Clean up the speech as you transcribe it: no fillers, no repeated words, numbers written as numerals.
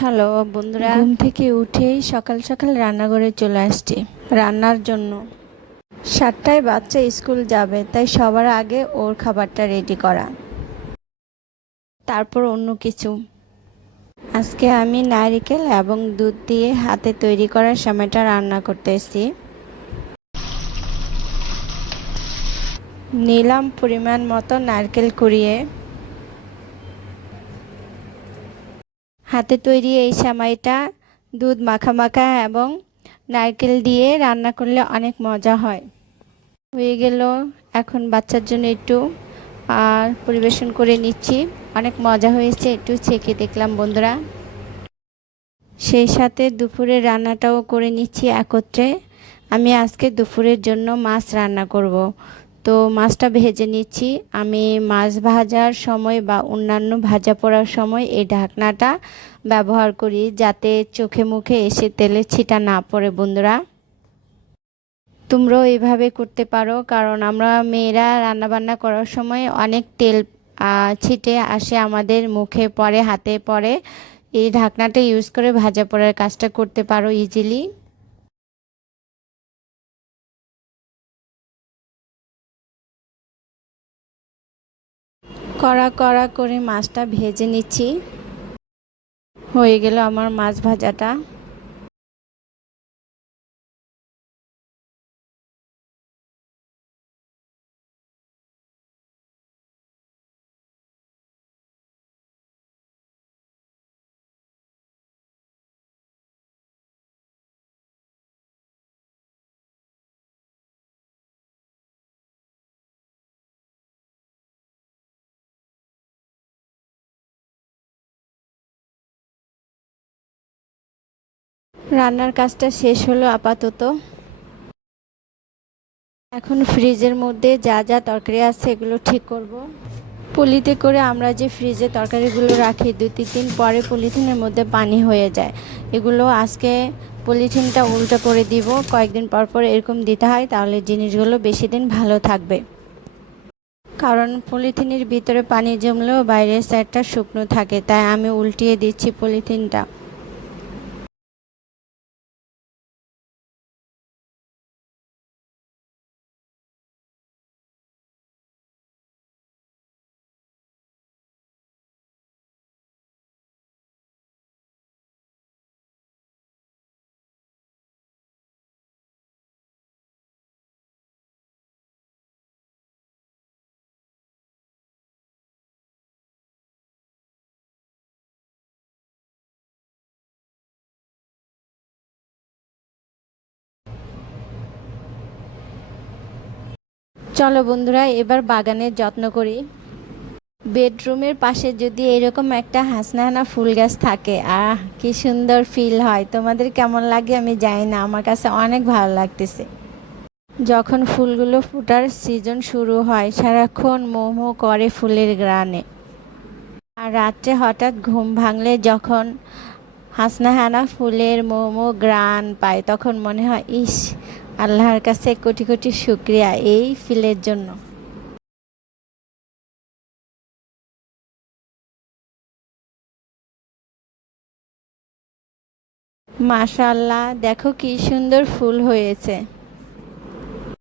Hello বন্ধুরা, ঘুম থেকে উঠেই সকাল সকাল রান্নাঘরে চলে আসছি রান্নার জন্য। 7টায় বাচ্চা স্কুল যাবে, তাই সবার আগে ওর খাবারটা রেডি করা, তারপর অন্য কিছু। আজকে আমি নারকেল এবং দুধ দিয়ে হাতে তৈরি করা সেমাইটা রান্না করতেছি। নিলাম পরিমাণ মতো নারকেল কুড়িয়ে। হাতে তৈরি এই সেমাইটা দুধ মাখা মাখা এবং নারকেল দিয়ে রান্না করলে অনেক মজা হয়। হয়ে গেল, এখন বাচ্চার জন্য একটু পরিবেশন করে নিচ্ছি। অনেক মজা হয়েছে, একটু চেখে দেখলাম বন্ধুরা। সেই সাথে দুপুরের রান্নাটাও করে নিচ্ছি একত্রে। আমি আজকে দুপুরের জন্য মাছ রান্না করব, তো মাছটা ভেজে নিচ্ছি। আমি মাছ ভাজার সময় বা অন্যান্য ভাজা পোড়ার সময় এই ঢাকনাটা ব্যবহার করি, যাতে চোখে মুখে এসে তেলের ছিটা না পড়ে বন্ধুরা। তোমরাও এইভাবে করতে পারো, কারণ আমরা মেয়েরা রান্নাবান্না করার সময় অনেক তেল ছিটে আসে, আমাদের মুখে পড়ে, হাতে পড়ে। এই ঢাকনাটা ইউজ করে ভাজা পোড়ার কাজটা করতে পারো ইজিলি। কড়া কড়া করে মাছটা ভেজে নিচ্ছি। হয়ে গেল আমার মাছ ভাজাটা। রান্নার কাজটা শেষ হলো আপাতত। এখন ফ্রিজের মধ্যে যা যা তরকারি আছে এগুলো ঠিক করব। পলিতে করে আমরা যে ফ্রিজে তরকারিগুলো রাখি, 2-3 দিন পরে পলিথিনের মধ্যে পানি হয়ে যায়। এগুলো আজকে পলিথিনটা উল্টো করে দিব, কয়েকদিন পর পর এরকম দিতে হয়, তাহলে জিনিসগুলো বেশি দিন ভালো থাকবে। কারণ পলিথিনের ভিতরে পানি জমলেও বাইরের সাইডটা শুকনো থাকে, তাই আমি উল্টিয়ে দিচ্ছি পলিথিনটা। চলো বন্ধুরা, এবার বাগানের যত্ন করি। বেডরুমের পাশে যদি এরকম একটা হাসনাহানা ফুল গাছ থাকে, কি সুন্দর ফিল হয়। তোমাদের কেমন লাগে আমি জানি না, আমার কাছে অনেক ভালো লাগতেছে। যখন ফুলগুলো ফোটার সিজন শুরু হয়, সারাক্ষণ মোহ মোহ করে ফুলের গ্রানে। আর রাত্রে হঠাৎ ঘুম ভাঙলে যখন হাসনাহানা ফুলের মোহ মোহ গ্রান পায়, তখন মনে হয়, ইস, আল্লাহর কাছে কোটি কোটি শুকরিয়া এই ফিলের জন্য। মাশাআল্লাহ, দেখো কি সুন্দর ফুল হয়েছে।